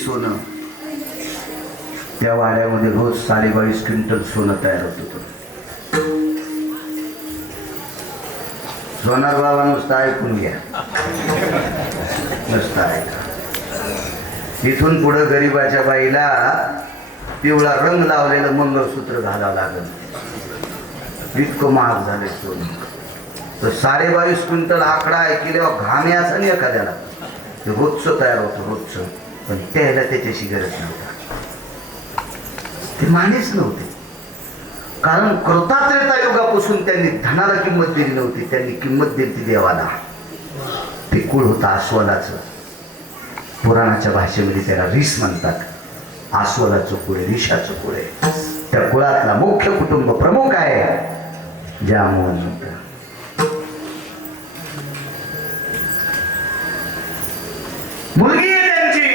सोनं. त्या वाड्यामध्ये रोज 22.5 क्विंटल सोनं तयार होत होतं. सोनार बाबा नुसतं ऐकून घ्या, नुसतं ऐका. इथून पुढं गरीबाच्या बाईला पिवळा रंग लावलेलं मंगळसूत्र घालावं लागल, इतकं महाग झालंय सोनं. तर 22.5 क्विंटल आकडा ऐकल्यावर घाम यायचा नाही एखाद्याला. ते रोजचं तयार होतं, रोजचं. पण त्याला त्याच्याशी गरज नव्हता, ते मानेच नव्हते. कारण कृतात्रेता युगापासून त्यांनी धनाला किंमत दिली नव्हती, त्यांनी किंमत दिली देवाला. ते कुळ होतं अस्वलाचं. पुराणाच्या भाषेमध्ये त्याला रीस म्हणतात. अस्वलाचं कुळ, ऋषाचं कुळ आहे. त्या कुळातला मुख्य कुटुंब प्रमुख आहे जांबवंत. मुलगी आहे त्यांची.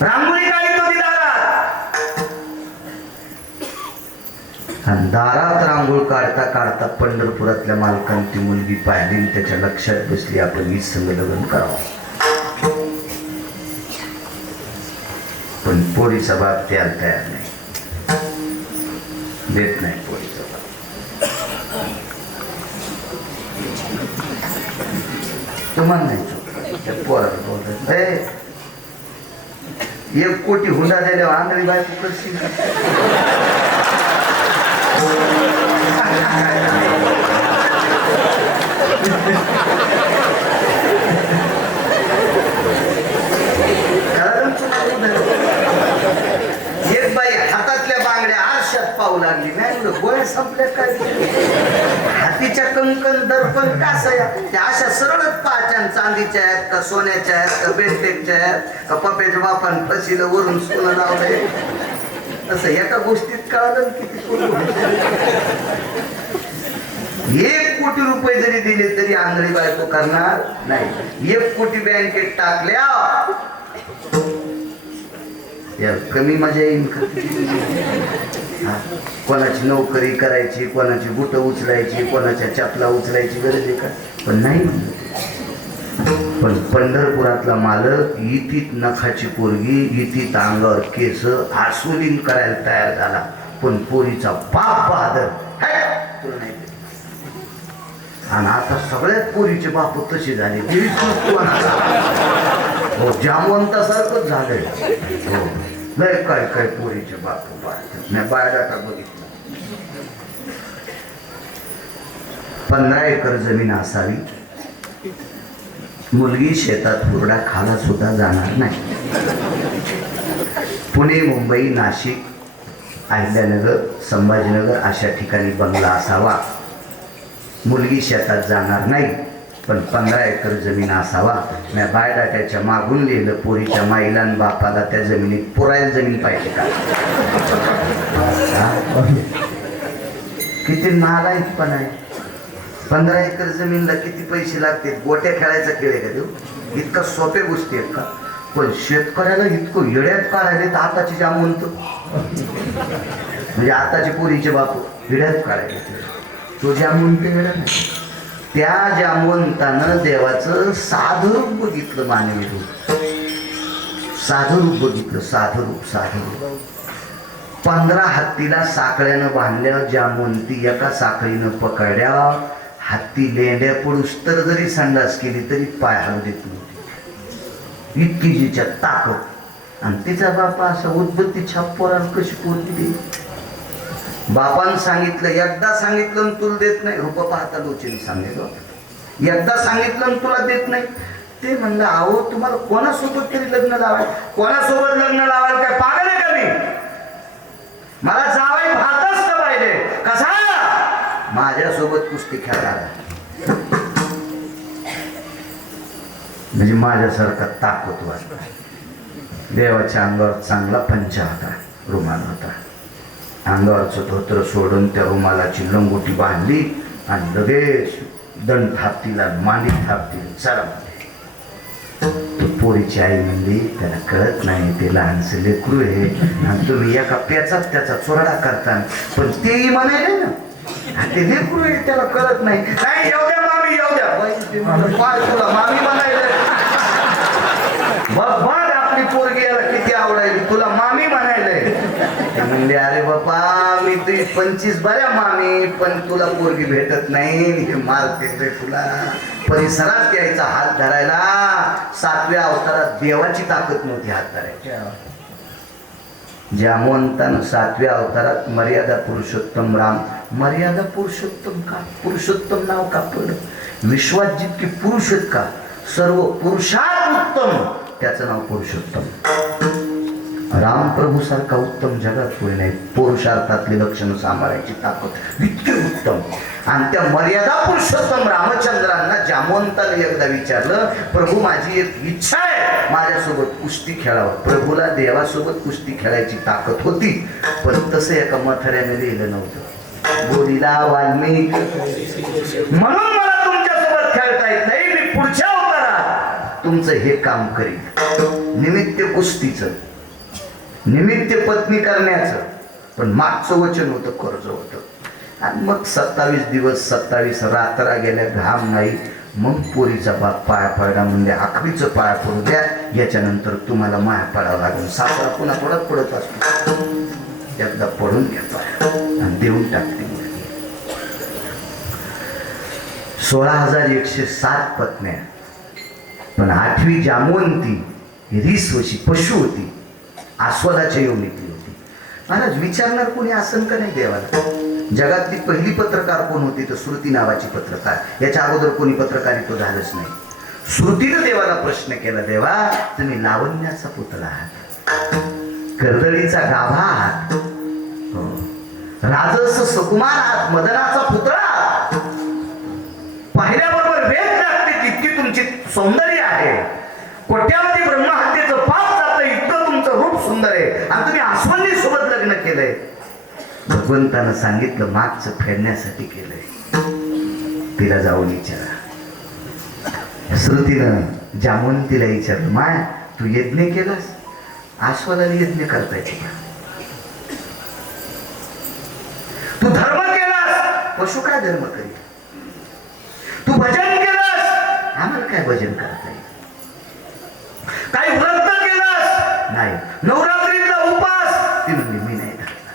रांगोळी काढत होती दारात. आणि दारात रांगोळ काढता काढता पंढरपुरातल्या मालकांनी ती मुलगी पाहिली आणि त्याच्या लक्षात बसली आपण हीच संग लग्न करावं. पण पोरीचा बाप त्याला तयार नाही, देत नाही पोरीचा बाप. तुम्हाला नाही चुक पोराला बोलत 1 कोटी हुंडा दिल्यावर आंधळी बायको करशील. एक बाई हातातल्या बांगड्या आरशात पाहू लागली. नाही गोळ्या संपल्या काय? हातीच्या कंकण दर्पण कासया त्या अशा सरळच पाहत्या. चांदीच्या आहेत का सोन्याच्या आहेत का बेंटेकच्या आहेत का पप्याच्या बापान फसीला वरून सोनं लावलंय. असं एका गोष्टीत कळालं किती. 1 कोटी रुपये जरी दिले तरी आंधळी बायको करणार नाही. 1 कोटी बँकेत टाकल्या या कमी मजा येईल का? कोणाची नोकरी करायची, कोणाची बुट उचलायची, कोणाच्या चपला उचलायची गरज आहे का? पण नाही म्हणलं. पण पंढरपुरातला मालक इतीत नखाची पोरगी, इतीत अंगावर केस आसुलीन करायला तयार झाला. पण पोरीचा बाप बहादर तुला नाही. आणि आता सगळ्यात पोरीचे बाप तसे झाले. हो जामवंतासारखंच झालंय. हो लय काय काय पोरीचे बाप नाही. बायोडाटा बघितला. 15 एकर जमीन असावी. मुलगी शेतात हुरडा खाला सुद्धा जाणार नाही. पुणे, मुंबई, नाशिक, अहिल्यानगर, संभाजीनगर अशा ठिकाणी बंगला असावा. मुलगी शेतात जाणार नाही. पण 15 एकर जमीन असावा. मी बायोडाट्याच्या मागून लिहिलं पोरीच्या माईला आणि बापाला त्या जमिनीत पुरायला जमीन पाहिजे का? किती नालायक पण आहे. 15 एकर जमीनला किती पैसे लागतील? गोट्या खेळायचा खेळ आहे का देऊ? इतका सोपे गोष्टी आहेत का? पण शेतकऱ्याला इतकं येड्यात काढायला तर आताची जाम म्हणतो. म्हणजे आताचे पोरीचे बापू येड्यात काढायला तो जाम म्हणतो येड्या नाही. त्या जामवंतानं देवाचं साधं रूप बघितलं. मानवी रूप, साधं रूप बघितलं. साधं रूप, साधं रूप. 15 हत्तीला साखळ्यानं बांधल्या. जामवंती एका साखळीनं पकडल्या. हत्ती लेंड्या पडूस तर जरी संडास केली तरी पाय हलू देत नव्हती. इतकी जिच्या ताकद. आणि तिचा बापा असा उद्बत्ती छाप पोराला कशी पोरगी दे. बापानं सांगितलं, एकदा सांगितलं तुला देत नाही. रूप पाहता लोचेने सांगितलं. एकदा सांगितलं तुला देत नाही. ते म्हणलं अहो तुम्हाला कोणासोबत तरी लग्न लावाय. कोणासोबत लग्न लावायला काय पागल आहे का मी? मला जावाई भातच का पाहिजे. कसा माझ्यासोबत कुस्ती खेळणार म्हणजे माझ्यासारखा ताकदवान. देवाच्या अंगावर चांगला पंचा होता, रुमाल होता. अंगावरचं धोत्र सोडून त्या रुमालाची लंगोटी बांधली आणि लगेच दंड थापतीला मांडी थापतील. चला पोरीची आई म्हणली त्याला कळत नाही, ते लहानसे लेकरू आहे आणि तुम्ही एका पेचात त्याचा चोरडा करता. पण तेही म्हणाले ना ते लेकरू आहे त्याला कळत नाही. नाही येऊ द्या मामी, येऊ द्या. तुला मामी म्हणायला बघ बघ आपली पोरगी याला किती आवडायली, तुला मामी म्हणायलंय. ते म्हणले अरे बापा मी तुझी 25 बऱ्या मामी, पण तुला पोरगी भेटत नाही, हे मारते रे तुला. परिसरात यायचा हात धरायला. 7व्या अवतारात देवाची ताकद नव्हती हात धरायची. जामवंतानं 7व्या अवतारात मर्यादा पुरुषोत्तम राम. मर्यादा पुरुषोत्तम का? पुरुषोत्तम नाव का पडलं? विश्वात जितके पुरुष आहेत का, सर्व पुरुषात उत्तम त्याचं नाव पुरुषोत्तम. रामप्रभू सारखा उत्तम जगात कोणी नाही. पुरुषार्थातले लक्षणं सांभाळायची ताकद इतके उत्तम. आणि त्या मर्यादा पुरुषोत्तम रामचंद्रांना जामवंताने एकदा विचारलं, प्रभू माझी एक इच्छा आहे, माझ्यासोबत कुस्ती खेळावं. प्रभूला देवासोबत कुस्ती खेळायची ताकद होती, पण तसं एका मथऱ्याने लिहिलं नव्हतं. बोलीला वाल्मिक म्हणून मला तुमच्यासोबत खेळता येत नाही, मी पुढच्या अवतारात तुमचं हे काम करीन. निमित्त कुस्तीचं, निमित्त पत्नी करण्याचं, पण मागचं वचन होतं, कर्ज होतं. आणि मग 27 दिवस 27 रात्रा गेल्या, घाम नाही. मग पोरीचा बाप पाया पडला, म्हणजे आखरीचं पाया पडू द्या, याच्यानंतर तुम्हाला माया पडावं लागेल. सासरा पुन्हा पडत असतो, एकदा पडून घ्या पाया आणि देऊन टाकते. 16,107 पत्न्या, पण 8वी जामवंती रिसवशी पशु होती, आस्वादाच्या योनीतली होती. महाराज विचारणार कोणी असन का नाही देवाला? जगातली पहिली पत्रकार कोण होती? तर श्रुती नावाची पत्रकार. याच्या अगोदर कोणी पत्रकारित्व झालंच नाही. श्रुतीनं देवाला प्रश्न केला, देवा तुम्ही लावण्याचा पुतळा आहात, कर्दळीचा गाभा आहात, राजस सुकुमार आहात, मदनाचा पुतळा आहात. पाहिल्याबरोबर वेद लागते तितकी तुमची सौंदर्य आहे. कोट्यावधी ब्रह्महत्येचं पाप जातं इतकं तुमचं रूप सुंदर आहे, आणि तुम्ही आस्वंदी सोबत लग्न केलंय. भगवंतानं सांगितलं मागचं फेडण्यासाठी केलंय. तिला जाऊन विचारा. श्रुतीनं जामवंतीला विचारलं, माय तू यज्ञ केलास? आस्वादाला यज्ञ करता येते का? तू धर्म केलास? पशु काय धर्म करी? तू भजन केलास? आम्हाला काय भजन करता येईल? काही व्रत केलास? नाही. नवरात्रीचा उपास? ती म्हणली मी नाही धरला.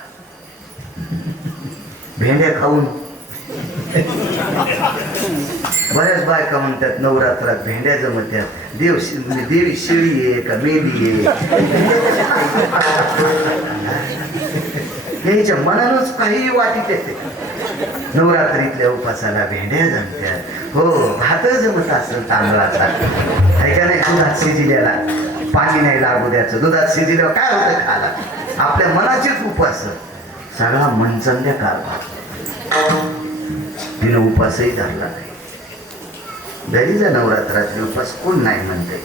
भेंड्या खाऊन बऱ्याच बायका म्हणतात नवरात्रात भेंड्या जमत्यात. देवी शिळी आहे का मेली आहे? याच्या मनानच काही वाटीत येते. नवरात्रीतल्या उपासाला भेंड्या जमत्यात. हो, भात जमत असेल तांदळाचा, ऐका नाही. दुधात शिजिलेला पाणी नाही लागू द्यायचं. दुधात शिजिल्यावर काय होतं खाला? आपल्या मनाचेच उपास. सगळा मनचंद्या कारभार. तिनं उपासही धरला नाही. धरीचा नवरात्रातले उपास कोण नाही म्हणते,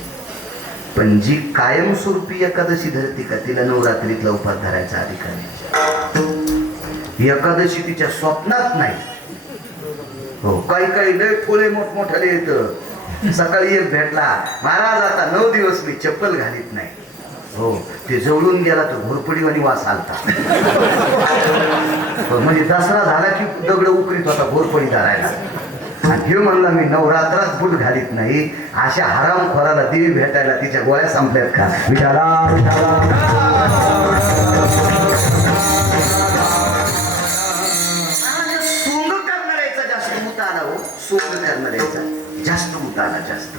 पण जी कायमस्वरूपी एकादशी धरती का, तिला नवरात्रीतला उपास धरायचा अधिकार नाही. एकादशी तिच्या स्वप्नात नाही. हो, काही काही लय फुले मोठमोठाले येतं. सकाळी एक भेटला, महाराज आता 9 दिवस मी चप्पल घालीत नाही. हो, ते जवळून गेला तर घोरपडीवाणी वास आलता. म्हणजे दसरा झाला की दगड उकरीत होता घोरपडी धरायला. आणि हे म्हणला मी नवरात्रात बूट घालीत नाही. अशा हरामखोराला देवी भेटायला तिच्या गोळ्या संपल्यात का? विचारा सोंग करणाऱ्याचा जास्त भूत आला. हो, सोंग करणाऱ्याचा जास्त भूत आला. जास्त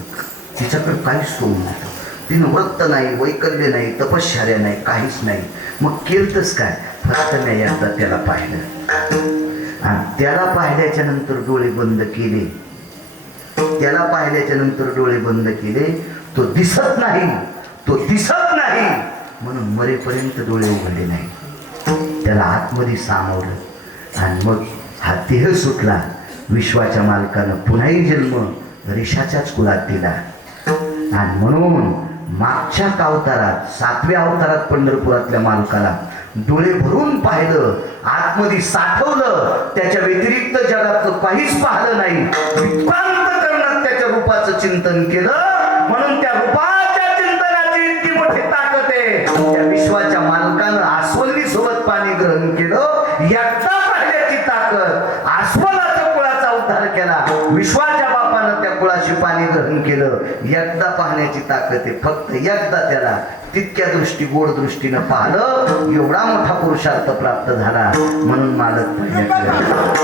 तिच्याकडे काही सोंग नव्हतं. तिनं व्रत नाही, वैकल्य नाही, तपश्चर्या नाही, काहीच नाही. मग केलतच काय? फक्त नाही एकदा त्याला पाहिलं, आणि त्याला पाहिल्याच्या नंतर डोळे बंद केले. त्याला पाहिल्याच्या नंतर डोळे बंद केले. तो दिसत नाही, तो दिसत नाही म्हणून मरेपर्यंत डोळे उघडले नाही. त्याला आतमध्ये सामावलं, आणि मग हा देह सुटला. विश्वाच्या मालकानं पुन्हाही जन्म ऋषाच्याच कुलात दिला. आणि म्हणून मागच्या अवतारात 7व्या अवतारात पंढरपुरातल्या मालकाला डोळे भरून पाहिलं, आतमध्ये साठवलं. त्याच्या व्यतिरिक्त जगातलं काहीच पाहिलं नाही. विद्वांतकरणात त्याच्या रूपाचं चिंतन केलं, म्हणून त्या रूपाच्या चिंतनाची इतकी मोठी ताकद आहे. त्या विश्वाच्या मालकानं आस्वंदी सोबत पाणी ग्रहण केलं. एकदा पाहिल्याची ताकद. आस्वदाच्या कुळाचा उद्धार केला. विश्वाच्या बापानं देवानं त्या कुळाशी पाणी ग्रहण केलं. एकदा पाहण्याची ताकद आहे, फक्त एकदा त्याला तितक्या दृष्टी गोड दृष्टीनं पाहिलं, एवढा मोठा पुरुषार्थ प्राप्त झाला. म्हणून मालक पाहिजे